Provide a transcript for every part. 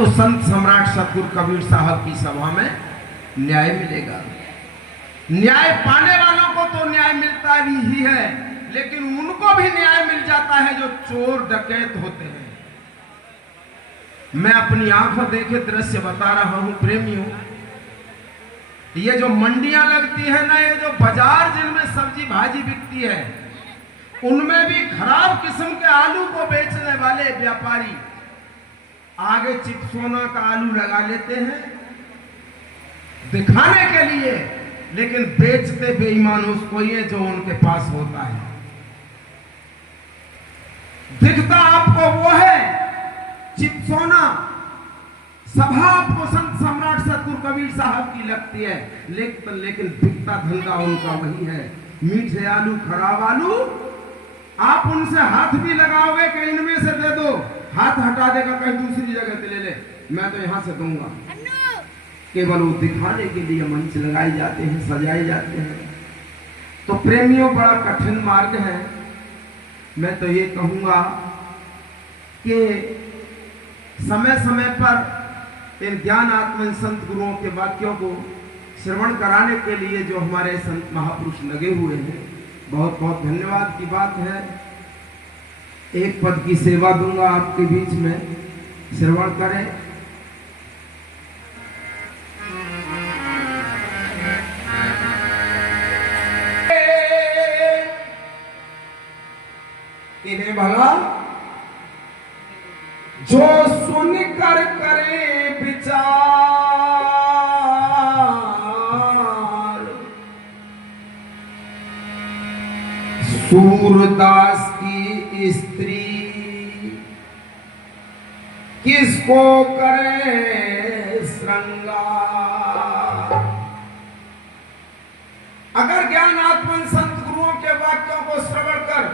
तो संत सम्राट सतगुरु कबीर साहब की सभा में न्याय मिलेगा। न्याय पाने वालों को तो न्याय मिलता ही है, लेकिन उनको भी न्याय मिल जाता है जो चोर डकैत होते हैं। मैं अपनी आंखों देखे दृश्य बता रहा हूं प्रेमियों। ये जो मंडियां लगती है ना, ये जो बाजार जिनमें सब्जी भाजी बिकती है, उनमें भी खराब किस्म के आलू को बेचने वाले व्यापारी आगे चिपसोना का आलू लगा लेते हैं दिखाने के लिए, लेकिन बेचते बेईमान उसको ही है जो उनके पास होता है। दिखता आपको वो है चिपसोना, सभा आपको संत सम्राट सतगुरु कबीर साहब की लगती है, लेकिन बिकता धंधा उनका वही है, मीठे आलू खराब आलू। आप उनसे हाथ भी लगाओगे कि इनमें से दे दो, हाथ हटा देगा, कहीं दूसरी जगह से ले ले, मैं तो यहां से दूंगा। केवल वो दिखाने के लिए मंच लगाए जाते हैं, सजाए जाते हैं। तो प्रेमियों बड़ा कठिन मार्ग है। मैं तो ये कहूंगा कि समय समय पर इन ज्ञान आत्मन संत गुरुओं के वाक्यों को श्रवण कराने के लिए जो हमारे संत महापुरुष लगे हुए हैं, बहुत बहुत धन्यवाद की बात है। एक पद की सेवा दूंगा आपके बीच में, श्रवण करें। इन्हें भला जो सुनकर करे विचार, सूरदास की स्त्री किसको करे श्रृंगार। अगर ज्ञान आत्मन संत गुरुओं के वाक्यों को श्रवण कर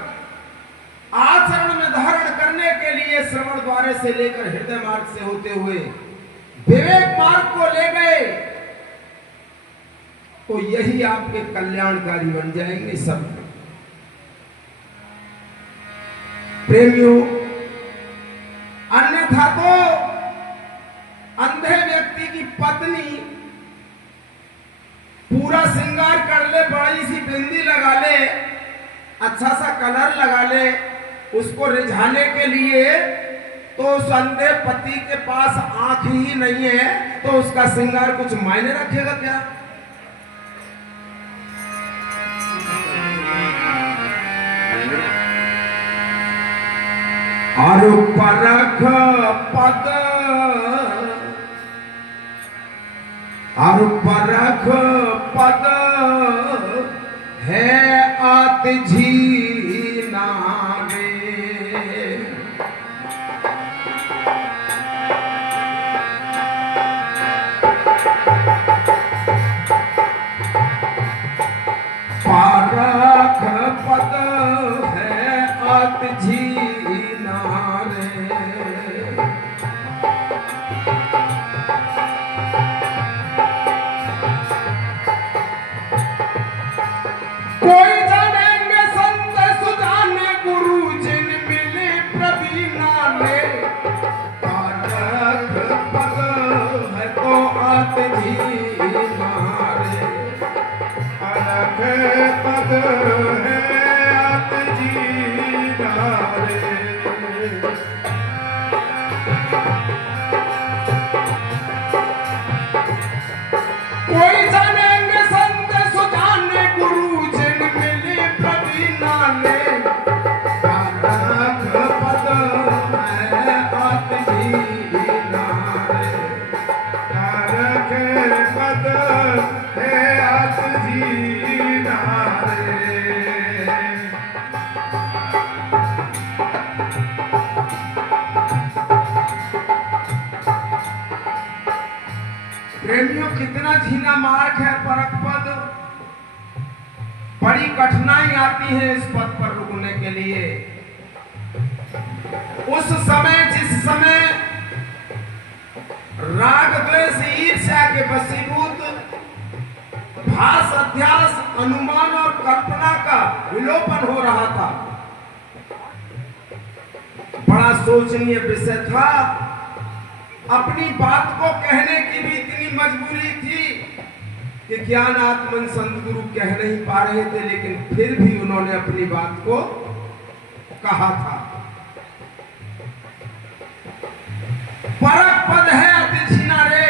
आचरण में धारण करने के लिए श्रवण द्वारे से लेकर हृदय मार्ग से होते हुए विवेक मार्ग को ले गए, तो यही आपके कल्याणकारी बन जाएंगे सब। प्रेमियों, अन्यथा तो अंधे व्यक्ति की पत्नी पूरा श्रृंगार कर ले, बड़ी सी बिंदी लगा ले, अच्छा सा कलर लगा ले, उसको रिझाने के लिए, तो उस अंधे पति के पास आंख ही नहीं है, तो उसका श्रृंगार कुछ मायने रखेगा क्या? और परख पद, और परख पद है आतिजी नावे। परख पद है आतिजी नावे। कोई जानेंगे संत सुजाने गुरु जिन मिले प्रवीणा ने। परख पद है तो आतिजी नारे। परख पद है आतिजी नारे। कोई जानेंगे संत सुजाने गुरु जिन मिले प्रवीणा ने। परख पद है आतिजी नारे। परख पद है आतिजी नारे। प्रेमियों, कितना झीना मार्ग है परख पद। बड़ी कठिनाई आती है इस पद पर रुकने के लिए। उस समय, जिस समय राग द्वेष ईर्ष्या के वशीभूत भास अध्यास अनुमान और कल्पना का विलोपन हो रहा था, बड़ा सोचनीय विषय था। अपनी बात को कहने की भी इतनी मजबूरी थी कि ज्ञान आत्मन संत गुरु कह नहीं पा रहे थे, लेकिन फिर भी उन्होंने अपनी बात को कहा था। परक पद है अति छीना रे,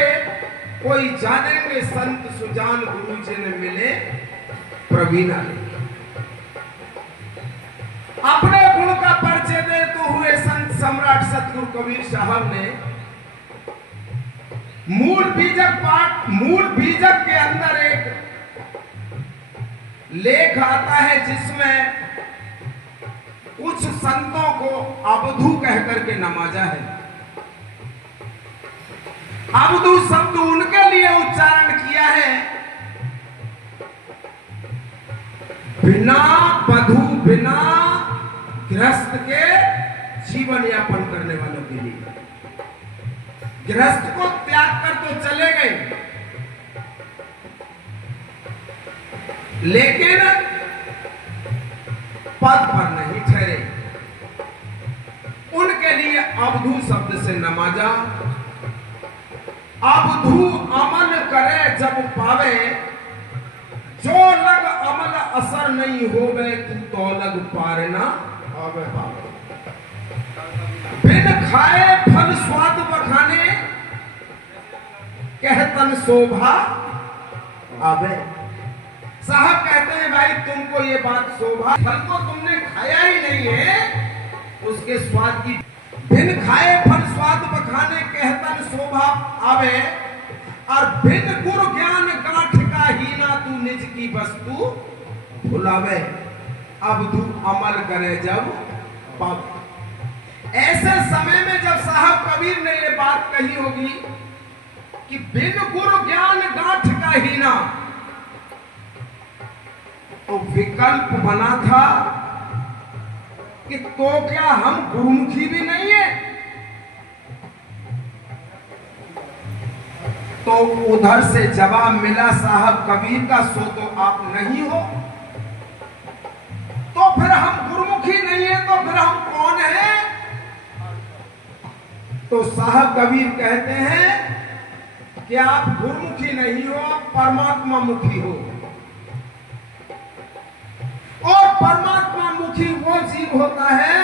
कोई जानेंगे संत सुजान गुरु जी ने मिले प्रवीणा रे। अपने गुण का परिचय देते हुए संत सम्राट सतगुरु कबीर साहब ने मूल बीजक के अंदर एक लेख आता है जिसमें कुछ संतों को अवधू कह करके नवाजा है। अवधू शब्द उनके लिए उच्चारण किया है बिना वधू बिना गृहस्थ के जीवन यापन करने वालों के लिए। गृहस्थ को त्याग कर तो चले गए, लेकिन पद पर नहीं ठहरे। उनके लिए अवधू शब्द से नवाजा। अवधू अमल करे जब पावे, जो लग अमल असर नहीं होवे, तू तो लग पारे ना आवे पावे। बिन खाए फल स्वाद बखाने, कहतन शोभा आवे। साहब कहते हैं भाई तुमको ये बात शोभा, फल को तुमने खाया ही नहीं है, उसके स्वाद की। बिन खाए फल स्वाद बखाने, कहतन शोभा आवे। और बिन गुरु ज्ञान गांठ का हीना, तू निज की वस्तु भुलावे। अब तू अमल करे जब पावे। ऐसे समय में जब साहब कबीर ने ये बात कही होगी कि बिन गुरु ज्ञान गांठ का हीना, तो विकल्प बना था कि तो क्या हम गुरुमुखी भी नहीं है? तो उधर से जवाब मिला साहब कबीर का, सो तो आप नहीं हो, तो फिर हम गुरुमुखी नहीं है, तो फिर हम कौन है? तो साहब कबीर कहते हैं कि आप गुरुमुखी नहीं हो, आप परमात्मा मुखी हो। और परमात्मा मुखी वो जीव होता है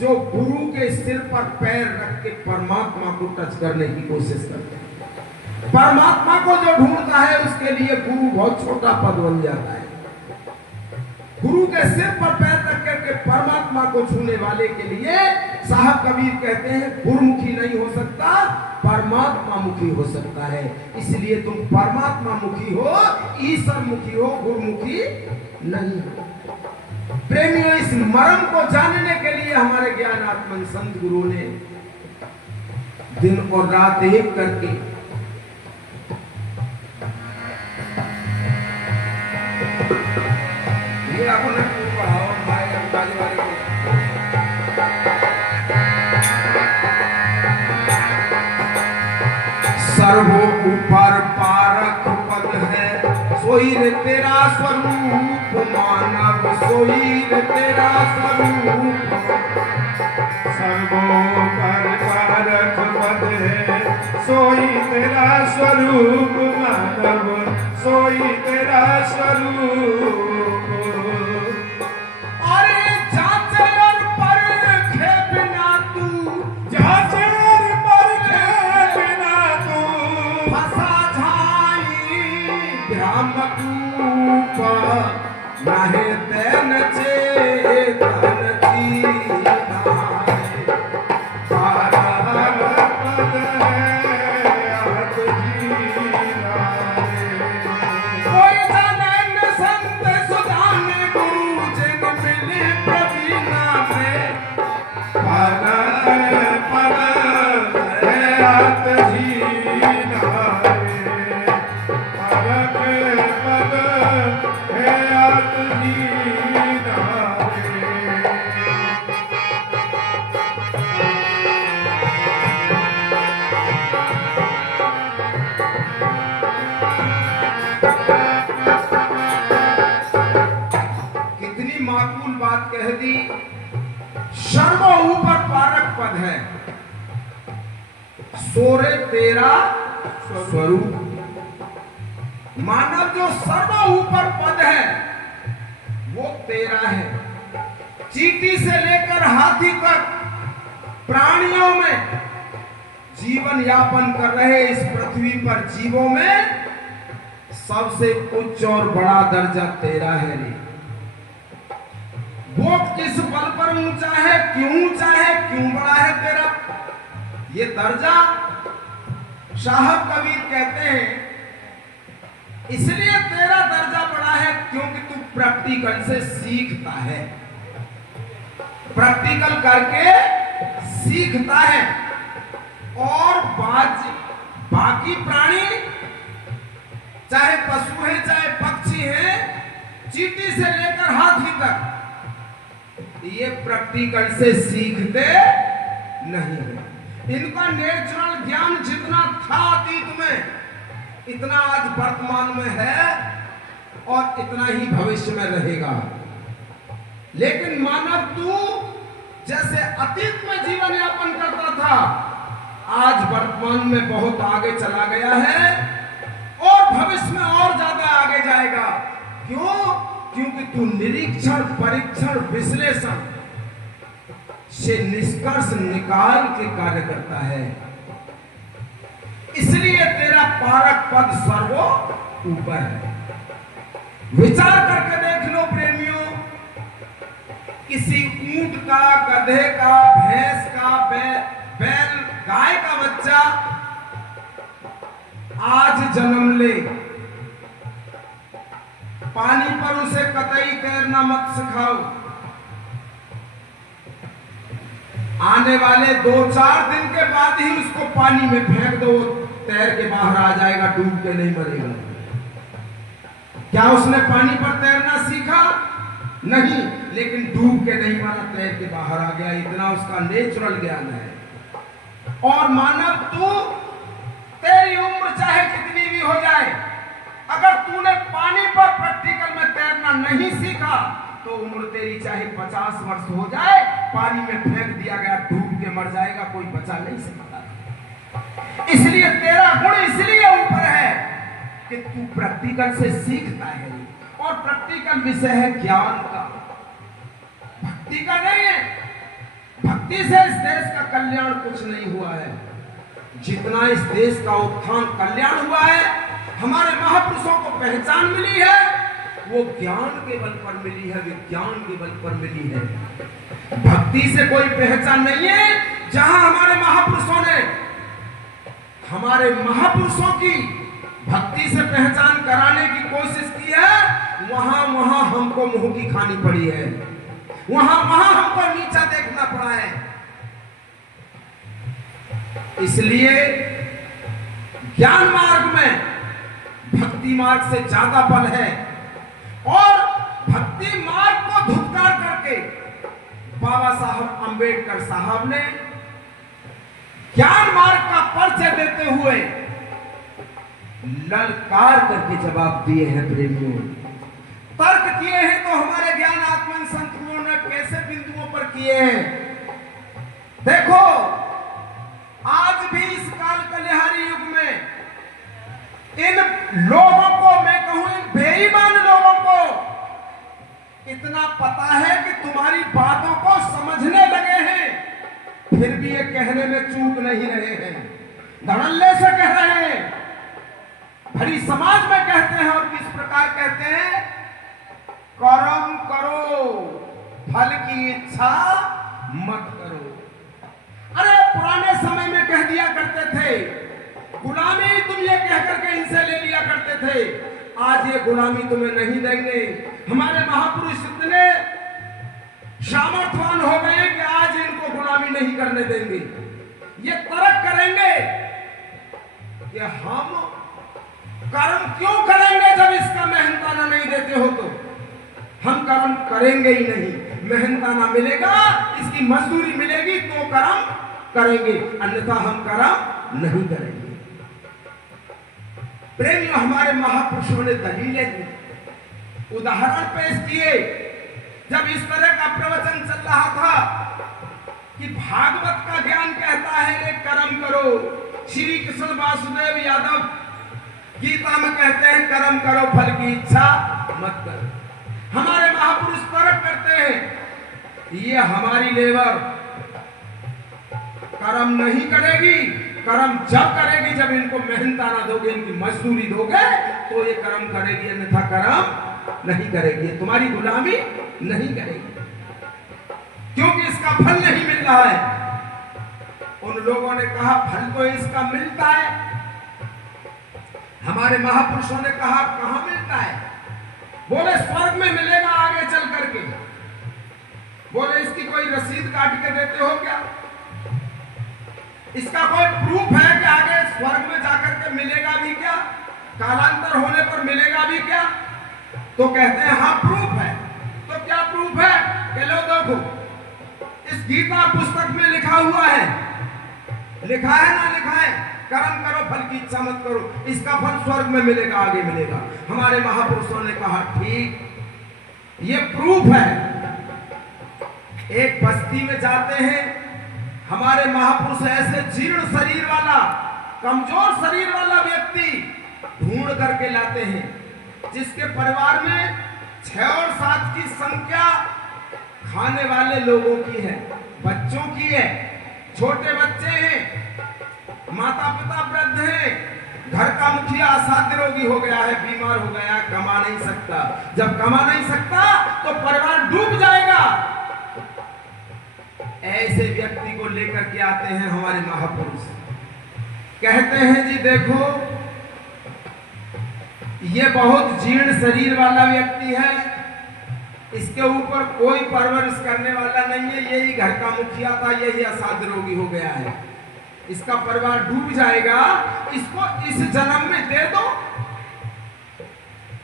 जो गुरु के सिर पर पैर रख के परमात्मा को टच करने की कोशिश करता है। परमात्मा को जो ढूंढता है उसके लिए गुरु बहुत छोटा पद बन जाता है। गुरु के सिर पर पैर रख करके परमात्मा को छूने वाले के लिए साहब कबीर कहते हैं गुरुमुखी नहीं हो सकता, परमात्मा मुखी हो सकता है। इसलिए तुम परमात्मा मुखी हो, ईश्वर मुखी हो, गुरुमुखी नहीं हो। प्रेमियों, इस मर्म को जानने के लिए हमारे ज्ञान आत्मन संत गुरु ने दिन और रात एक करके ये आपने पढ़ाओ भाई अंदाजे वाले को। सर्वो ऊपर पारक पद है, सोई रे तेरा स्वरूप मानव, सोई रे तेरा स्वरूप। सर्वो पर पारक पद है, सोई तेरा स्वरूप मानव, सोई तेरा स्वरूप। नाहे तैन चेतन की कोई जाने संत सोरे तेरा स्वरूप। मानव जो सर्व ऊपर पद है वो तेरा है। चींटी से लेकर हाथी तक प्राणियों में जीवन यापन कर रहे इस पृथ्वी पर जीवों में सबसे उच्च और बड़ा दर्जा तेरा है रे। वो किस बल पर ऊंचा है, क्यों बड़ा है तेरा ये दर्जा। साहब कबीर कहते हैं इसलिए तेरा दर्जा बड़ा है क्योंकि तू प्रैक्टिकल से सीखता है, प्रैक्टिकल करके सीखता है। और बाकी प्राणी चाहे पशु है चाहे पक्षी है, चींटी से लेकर हाथी तक ये प्रैक्टिकल से सीखते नहीं है। इनका नेचुरल ज्ञान जितना था अतीत में इतना आज वर्तमान में है और इतना ही भविष्य में रहेगा। लेकिन मानव तू जैसे अतीत में जीवन यापन करता था आज वर्तमान में बहुत आगे चला गया है और भविष्य में और ज्यादा आगे जाएगा। क्यों? क्योंकि तू निरीक्षण, परीक्षण, विश्लेषण से निष्कर्ष निकाल के कार्य करता है। इसलिए तेरा पारक पद सर्वो ऊपर है। विचार करके देख लो प्रेमियों, किसी ऊंट का, गधे का, भैंस का, बैल, गाय का बच्चा आज जन्म ले, पानी पर उसे कतई तैरना मत सिखाओ। आने वाले 2-4 दिन के बाद ही उसको पानी में फेंक दो, तैर के बाहर आ जाएगा, डूब के नहीं मरेगा। क्या उसने पानी पर तैरना सीखा? नहीं, लेकिन डूब के नहीं मरा, तैर के बाहर आ गया। इतना उसका नेचुरल ज्ञान है। और मानव तू, तेरी उम्र चाहे कितनी भी हो जाए, अगर तूने पानी पर प्रैक्टिकल में तैरना नहीं सीखा तो उम्र तेरी चाहे 50 वर्ष हो जाए, पानी में फेंक दिया गया, डूब के मर जाएगा, कोई बचा नहीं सकता। इसलिए तेरा गुण इसलिए ऊपर है कि तू प्रैक्टिकल से सीखता है। और प्रैक्टिकल विषय है ज्ञान का, भक्ति का नहीं है। भक्ति से इस देश का कल्याण कुछ नहीं हुआ है। जितना इस देश का उत्थान कल्याण हुआ है, हमारे महापुरुषों को पहचान मिली है, वो ज्ञान के बल पर मिली है, विज्ञान के बल पर मिली है। भक्ति से कोई पहचान नहीं है। जहां हमारे महापुरुषों की भक्ति से पहचान कराने की कोशिश की है, वहां हमको मुंह की खानी पड़ी है, वहां हमको नीचा देखना पड़ा है। इसलिए ज्ञान मार्ग में भक्ति मार्ग से ज्यादा बल है। और भक्ति मार्ग को धुतकार करके बाबा साहब अंबेडकर साहब ने ज्ञान मार्ग का परिचय देते हुए ललकार करके जवाब दिए हैं प्रेमियों। तर्क किए हैं तो हमारे ज्ञान आत्मन संतों ने कैसे बिंदुओं पर किए हैं। देखो, आज भी इस काल कलिहारी युग में इन लोगों को, मैं कहूं इन बेईमान लोगों को इतना पता है कि तुम्हारी बातों को समझने लगे हैं, फिर भी ये कहने में चूक नहीं रहे हैं, धड़ल्ले से कह रहे हैं, भरी समाज में कहते हैं। और किस प्रकार कहते हैं? कर्म करो, फल की इच्छा मत करो। अरे पुराने समय में कह दिया करते थे, गुलामी तुम ये कह करके इनसे ले लिया करते थे, आज ये गुलामी तुम्हें नहीं देंगे। हमारे महापुरुष इतने सामर्थ्यवान हो गए कि आज इनको गुलामी नहीं करने देंगे। ये तर्क करेंगे कि हम कर्म क्यों करेंगे जब इसका मेहनताना नहीं देते हो, तो हम कर्म करेंगे ही नहीं। मेहनताना मिलेगा, इसकी मजदूरी मिलेगी तो कर्म करेंगे, अन्यथा हम कर्म नहीं करेंगे। प्रेमियों, हमारे महापुरुषों ने दलीलें दी, उदाहरण पेश किए। जब इस तरह का प्रवचन चल रहा था कि भागवत का ज्ञान कहता है रे कर्म करो, श्री कृष्ण वासुदेव यादव गीता में कहते हैं कर्म करो फल की इच्छा मत करो। हमारे महापुरुष तर्क करते हैं ये हमारी लेबर कर्म नहीं करेगी, कर्म जब करेगी जब इनको मेहनताना दोगे, इनकी मजदूरी दोगे तो ये कर्म करेगी, अन्यथा कर्म नहीं करेगी, तुम्हारी गुलामी नहीं करेगी, क्योंकि इसका फल नहीं मिल रहा है। उन लोगों ने कहा फल तो इसका मिलता है। हमारे महापुरुषों ने कहा कहां मिलता है? बोले स्वर्ग में मिलेगा आगे चल करके। बोले इसकी कोई रसीद काट के देते हो क्या? इसका कोई प्रूफ है कि आगे स्वर्ग में जाकर के मिलेगा भी क्या, कालांतर होने पर मिलेगा भी क्या? तो कहते हैं हाँ प्रूफ है। तो क्या प्रूफ है? कि लो देखो इस गीता पुस्तक में लिखा हुआ है, लिखा है ना लिखा है, कर्म करो फल की इच्छा मत करो, इसका फल स्वर्ग में मिलेगा, आगे मिलेगा। हमारे महापुरुषों ने कहा ठीक, ये प्रूफ है। एक बस्ती में जाते हैं, हमारे महापुरुष ऐसे जीर्ण शरीर वाला, कमजोर शरीर वाला व्यक्ति ढूंढ करके लाते हैं, जिसके परिवार में 6 और 7 की संख्या खाने वाले लोगों की है, बच्चों की है, छोटे बच्चे हैं, माता पिता वृद्ध हैं, घर का मुखिया असाध्य रोगी हो गया है, बीमार हो गया, कमा नहीं सकता। जब कमा नहीं सकता तो परिवार डूब जाएगा। ऐसे व्यक्ति को लेकर के आते हैं हमारे महापुरुष, कहते हैं जी देखो ये बहुत जीर्ण शरीर वाला व्यक्ति है, इसके ऊपर कोई परवरिश करने वाला नहीं है, यही घर का मुखिया था, यही असाध्य रोगी हो गया है, इसका परिवार डूब जाएगा, इसको इस जन्म में दे दो,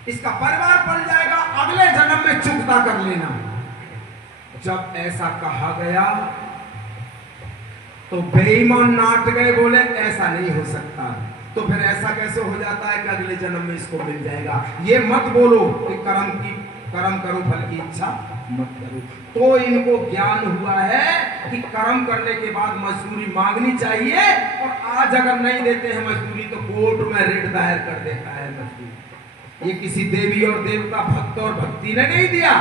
इसका परिवार पल जाएगा, अगले जन्म में चुकता कर लेना। जब ऐसा कहा गया तो बेईमान नाट गए, बोले ऐसा नहीं हो सकता। तो फिर ऐसा कैसे हो जाता है कि अगले जन्म में इसको मिल जाएगा? ये मत बोलो कि कर्म करो फल की इच्छा मत करो। तो इनको ज्ञान हुआ है कि कर्म करने के बाद मजदूरी मांगनी चाहिए, और आज अगर नहीं देते हैं मजदूरी तो कोर्ट में रिट दायर कर देता है मजदूरी। ये किसी देवी और देवता, भक्त और भक्ति ने नहीं दिया,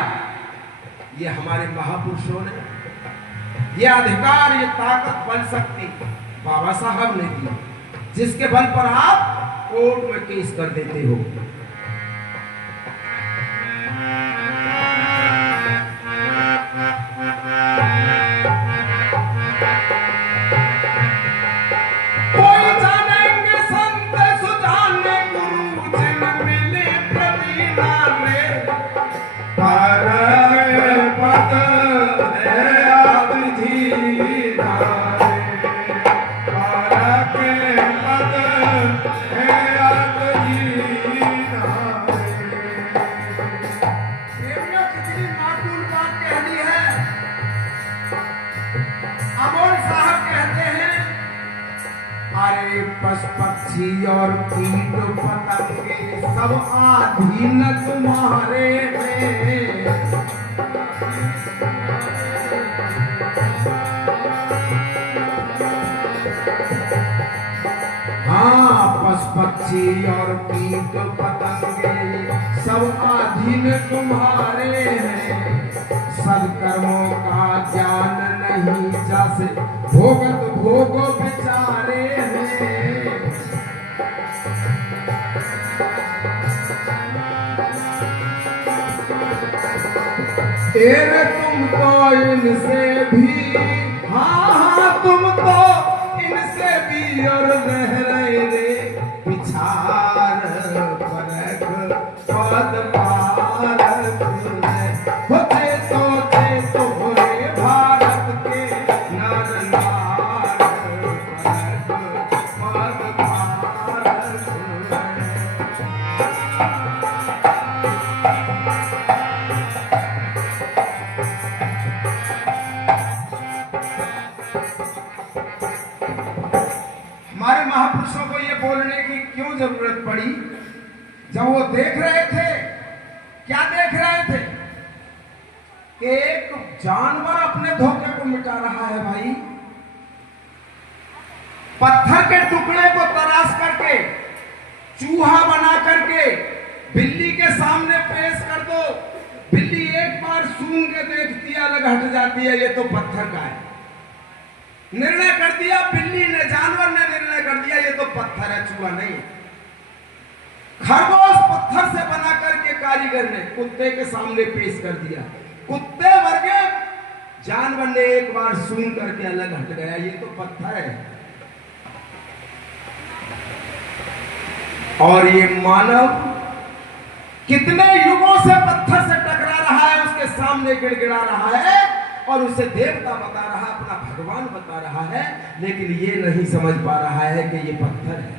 ये हमारे महापुरुषों ने, ये अधिकार, ये ताकत, बल, शक्ति बाबा साहब ने दी, जिसके बल पर आप कोर्ट में केस कर देते हो। पक्षी और कीट पतंगे सब आधीन तुम्हारे में, हाँ पक्षी और कीट पतंगे सब आधीन तुम्हारे हैं। सत्कर्मों का ज्ञान नहीं जैसे भोगत भोग विचारे हैं। तेरे तुम तो इनसे भी, हाँ तुम तो इनसे भी और रह रहे रे, पिछार परख पद पारक होते तो रे भारत के नर नार परख पद पारक। हमारे महापुरुषों को ये बोलने की क्यों जरूरत पड़ी? जब वो देख रहे थे, क्या देख रहे थे कि एक जानवर अपने धोखे को मिटा रहा है। भाई पत्थर के टुकड़े को तराश करके चूहा बना करके बिल्ली के सामने पेश कर दो, बिल्ली एक बार सूंघ के देखती है, अलग हट जाती है, ये तो पत्थर का है। निर्णय कर दिया बिल्ली ने, जानवर ने निर्णय कर दिया ये तो पत्थर है, चूहा नहीं। खरगोश पत्थर से बना करके कारीगर ने कुत्ते के सामने पेश कर दिया, कुत्ते वर्गे जानवर ने एक बार सूंघ करके अलग हट गया, ये तो पत्थर है। और ये मानव कितने युगों से पत्थर से टकरा रहा है, उसके सामने गिड़गिड़ा रहा है और उसे देवता बता रहा है, अपना भगवान बता रहा है, लेकिन ये नहीं समझ पा रहा है कि ये पत्थर है।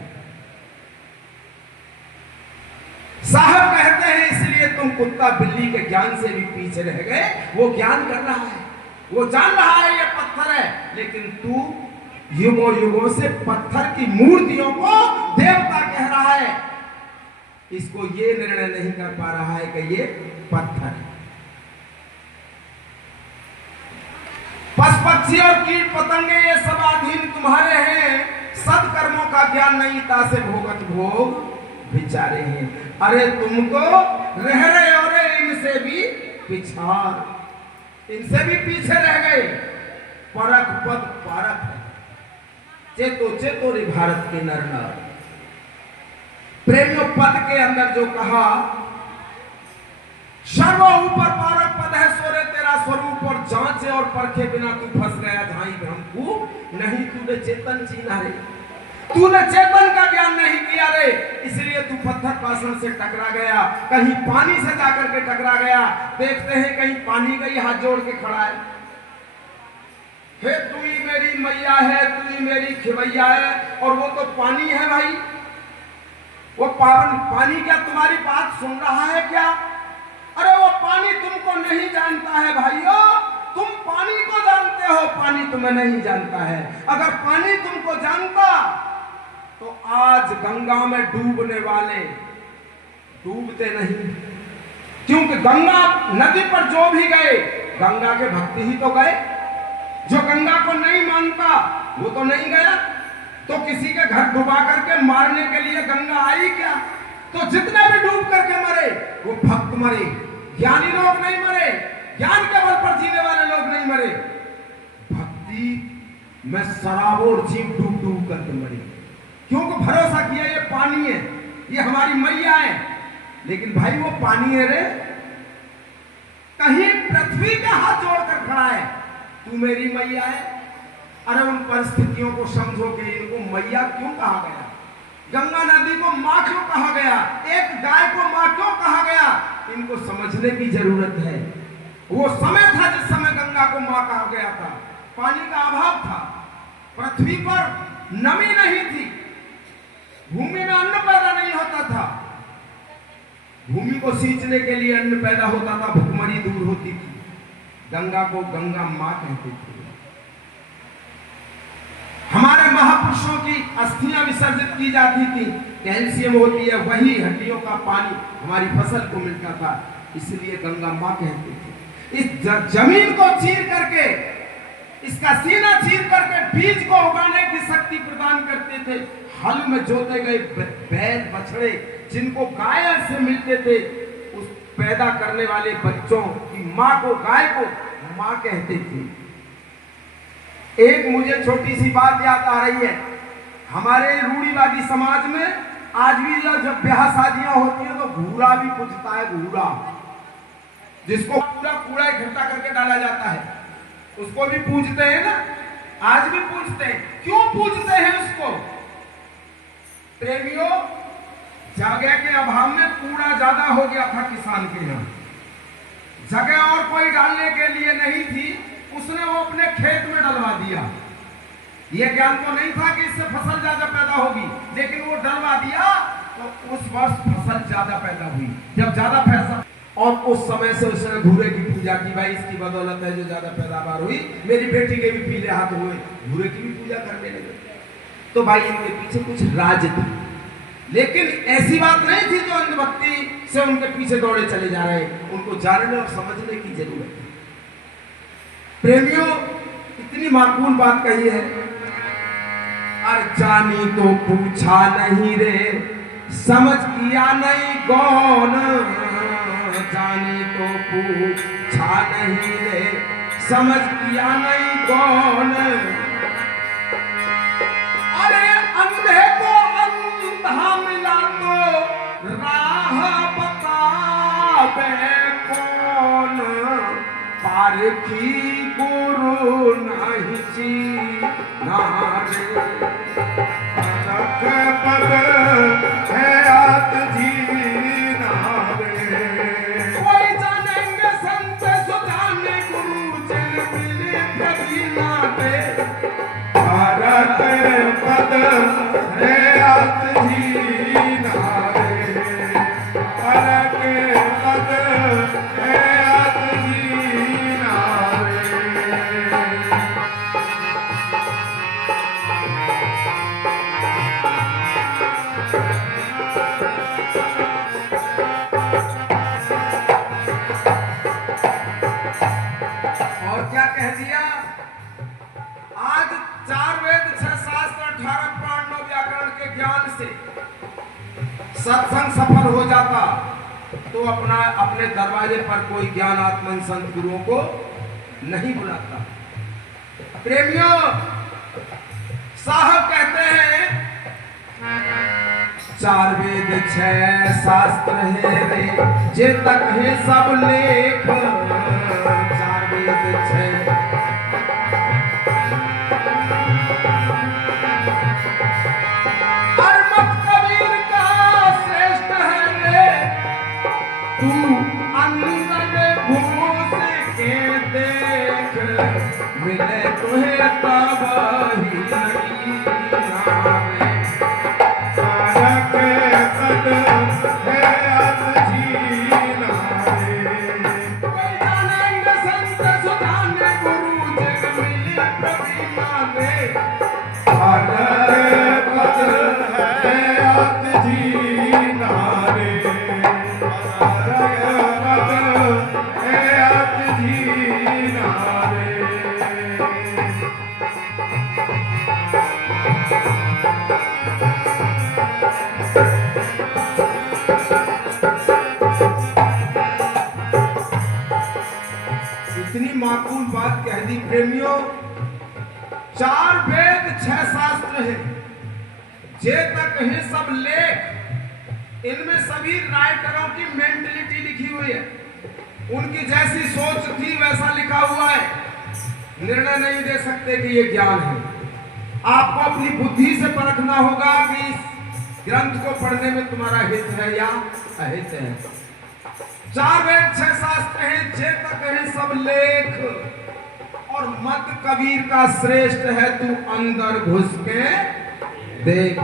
साहब कहते हैं इसलिए तुम कुत्ता बिल्ली के ज्ञान से भी पीछे रह गए। वो ज्ञान कर रहा है, वो जान रहा है ये पत्थर है, लेकिन तू युगों युगों से पत्थर की मूर्तियों को देवता कह रहा है। इसको ये निर्णय नहीं कर पा रहा है कि ये पत्थर है। पशु पक्षी और कीट पतंगे ये सब अधीन तुम्हारे हैं, सत्कर्मों का ज्ञान नहीं तासे भोगत भोग विचारे हैं। अरे तुमको रह रहे और इनसे भी पिछाड़, इनसे भी पीछे रह गए। परख पद पारक है, चेतो चेतो रे भारत के नर नार। प्रेमियों पद के अंदर जो कहा, सर्व ऊपर पारक पद है, सोरे तेरा स्वरूप और जांचे और परखे बिना तू फंस गया धाई भ्रम को। नहीं तूने चेतन चीना रे, तूने चेतन का ज्ञान नहीं किया रे, इसलिए तू पत्थर पाषाण से टकरा गया, कहीं पानी से जाकर के टकरा गया। देखते हैं कहीं पानी गई हाथ जोड़ के खड़ा है, हे तू ही मेरी मैया है, तू ही मेरी खिवैया है, और वो तो पानी है भाई। वो पानी क्या तुम्हारी बात सुन रहा है क्या? अरे वो पानी तुमको नहीं जानता है भाइयों, तुम पानी को जानते हो, पानी तुम्हें नहीं जानता है। अगर पानी तुमको जानता तो आज गंगा में डूबने वाले डूबते नहीं, क्योंकि गंगा नदी पर जो भी गए गंगा के भक्ति ही तो गए। जो गंगा को नहीं मानता वो तो नहीं गया। तो किसी के घर डुबा करके मारने के लिए गंगा आई क्या? तो जितने भी डूब करके मरे वो भक्त मरे, ज्ञानी लोग नहीं मरे, ज्ञान के बल पर जीने वाले लोग नहीं मरे। भक्ति में सराबोर जीव डूब डूब करके मरे, क्योंकि भरोसा किया ये पानी है, ये हमारी मैया है। लेकिन भाई वो पानी है रे, कहीं पृथ्वी का हाथ जोड़कर खड़ा है, तू मेरी मैया है। अरे उन परिस्थितियों को समझो कि इनको मैया क्यों कहा गया, गंगा नदी को मां क्यों कहा गया, एक गाय को मां क्यों कहा गया, इनको समझने की जरूरत है। वो समय था जिस समय गंगा को मां कहा गया था, पानी का अभाव था, पृथ्वी पर नमी नहीं थी, भूमि में अन्न पैदा नहीं होता था। भूमि को सींचने के लिए अन्न पैदा होता था, भुखमरी दूर होती थी। गंगा को गंगा मां कहते थे। हमारे महापुरुषों की अस्थियां विसर्जित की जाती थी, कैल्शियम होती है, वही हड्डियों का पानी हमारी फसल को मिलता था, इसलिए गंगा मां कहते थे। इस जमीन को चीर करके, इसका सीना चीर करके बीज को उगाने की शक्ति प्रदान करते थे। हल में जोते गए बैल बछड़े जिनको गाय से मिलते थे, उस पैदा करने वाले बच्चों की मां को, गाय को मां कहते थे। एक मुझे छोटी सी बात याद आ रही है, हमारे रूढ़िवादी समाज में आज भी जब ब्याह शादियां होती हैं तो घूरा भी पूछता है, घूरा जिसको पूरा कूड़ा इकट्ठा करके डाला जाता है, उसको भी पूजते हैं ना, आज भी पूजते हैं। क्यों पूजते हैं उसको? प्रेमियों, जगह के अभाव में कूड़ा ज्यादा हो गया था किसान के यहाँ, जगह और कोई डालने के लिए नहीं थी, उसने वो अपने खेत में डलवा दिया। ये ज्ञान तो नहीं था कि इससे फसल ज्यादा पैदा होगी, लेकिन वो डलवा दिया तो उस वर्ष फसल ज्यादा पैदा हुई। जब ज्यादा फसल, और उस समय से उसने घूरे की पूजा की, भाई इसकी बदौलत है जो ज्यादा पैदावार हुई, मेरी बेटी के भी पीले हाथ हुए, घूरे की भी पूजा करने लगे। तो भाई इनके पीछे कुछ राज था, लेकिन ऐसी बात नहीं थी जो अंधभक्ति से उनके पीछे दौड़े चले जा रहे। उनको जानने और समझने की जरूरत है। प्रेमियों, इतनी माकूल बात कही है, और जानी तो पूछा नहीं रे, समझ किया नहीं कौन। जानी तो पूछा नहीं रे, समझ किया नहीं कौन। अरे अंधे को अंधा मिला तो राह बतावे कौन। पारखी गुरु नहीं चीना रे। पद है आत जीना रे। कोई जानेंगे संत सुजाने गुरु जन मिले कभी ना दे। भारत पद है आत जीना रे। भारत पद है आत जीना रे। और क्या कह दिया? आज 4 वेद 6 शास्त्र 18 पुराण 9 व्याकरण के ज्ञान से सत्संग सफल हो जाता तो अपने दरवाजे पर कोई ज्ञानात्मन संत गुरुओं को नहीं बुलाता। प्रेमियों, साहब कहते हैं 4 वेद 6 शास्त्र है रे, जे तक है सब लेख। 4 वेद 6 मत कबीर का श्रेष्ठ है रे, तू अंदर घूस के देख। मिले तुहे तब ही नगीना रे। भारत पद है आत जीना रे। कोई जानेंगे संत सुजाने गुरु जग मिले प्रतिमा दे। भारत पद है आत जीना रे। भारत पद है आत जीना रे। इतनी माकूल बात कह दी प्रेमियों। 4 वेद 6 शास्त्र है, जे तक है सब लेख। इनमें सभी राइटरों की मेंटलिटी लिखी हुई है, उनकी जैसी सोच थी वैसा लिखा हुआ है। निर्णय नहीं दे सकते कि ये ज्ञान है। आपको अपनी बुद्धि से परखना होगा कि इस ग्रंथ को पढ़ने में तुम्हारा हित है या अहित है। 4 वेद 6 शास्त्र हैं, जे तक है सब लेख। और मत कबीर का श्रेष्ठ है, तू अंदर घुस के देख।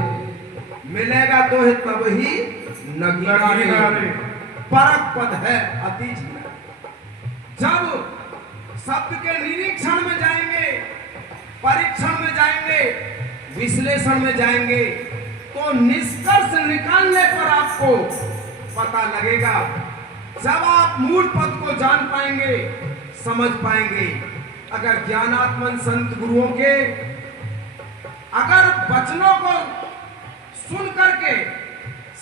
मिलेगा तो है तब ही नगीना रे। परक पद है अति जीना। जब शब्द के निरीक्षण में जाएंगे, परीक्षण में जाएंगे, विश्लेषण में जाएंगे, तो निष्कर्ष निकालने पर आपको पता लगेगा। जब आप मूल पद को जान पाएंगे, समझ पाएंगे। अगर ज्ञानात्मन संत गुरुओं के अगर वचनों को सुन करके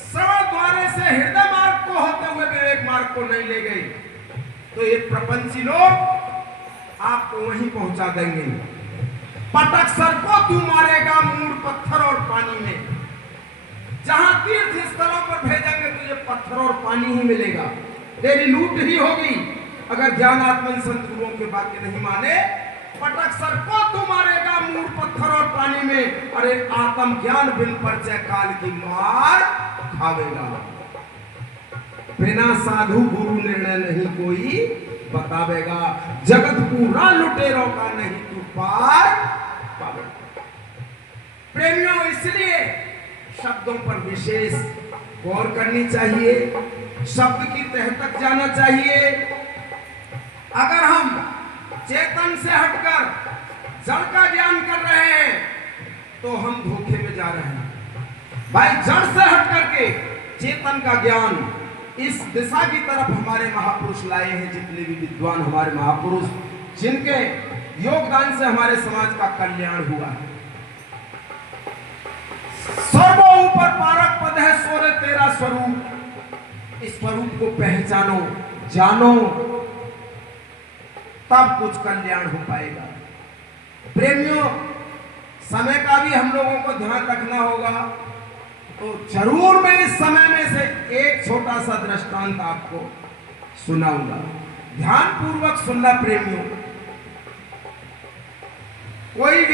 श्रवण द्वारे से हृदय मार्ग को होते हुए विवेक मार्ग को नहीं ले गए, तो ये प्रपंची लोग आपको वहीं पहुंचा देंगे। पटक सर को तू मारेगा मूल पत्थर और पानी में। जहां तीर्थ स्थलों पर भेजेंगे तो ये पत्थर और पानी ही मिलेगा, तेरी लूट ही होगी। अगर ज्ञानात्मन संत गुरुओं के वाक्य नहीं माने, पटक सर को तू मारेगा मूल पत्थर और पानी में। अरे आत्म ज्ञान बिन परिचय काल की मार खावेगा। बिना साधु गुरु निर्णय नहीं कोई बतावेगा। जगत पूरा लुटेरों का नहीं तू पार पावेगा। प्रेमियों, इसलिए शब्दों पर विशेष गौर करनी चाहिए, शब्द की तह तक जाना चाहिए। अगर हम चेतन से हटकर जड़ का ज्ञान कर रहे हैं तो हम धोखे में जा रहे हैं। भाई, जड़ से हट करके चेतन का ज्ञान, इस दिशा की तरफ हमारे महापुरुष लाए हैं। जितने भी विद्वान हमारे महापुरुष, जिनके योगदान से हमारे समाज का कल्याण हुआ है। स्वरूप, इस स्वरूप को पहचानो, जानो, तब कुछ कल्याण हो पाएगा। प्रेमियों, समय का भी हम लोगों को ध्यान रखना होगा। तो जरूर मैं इस समय में से एक छोटा सा दृष्टांत आपको सुनाऊंगा, ध्यान पूर्वक सुनना प्रेमियों। कोई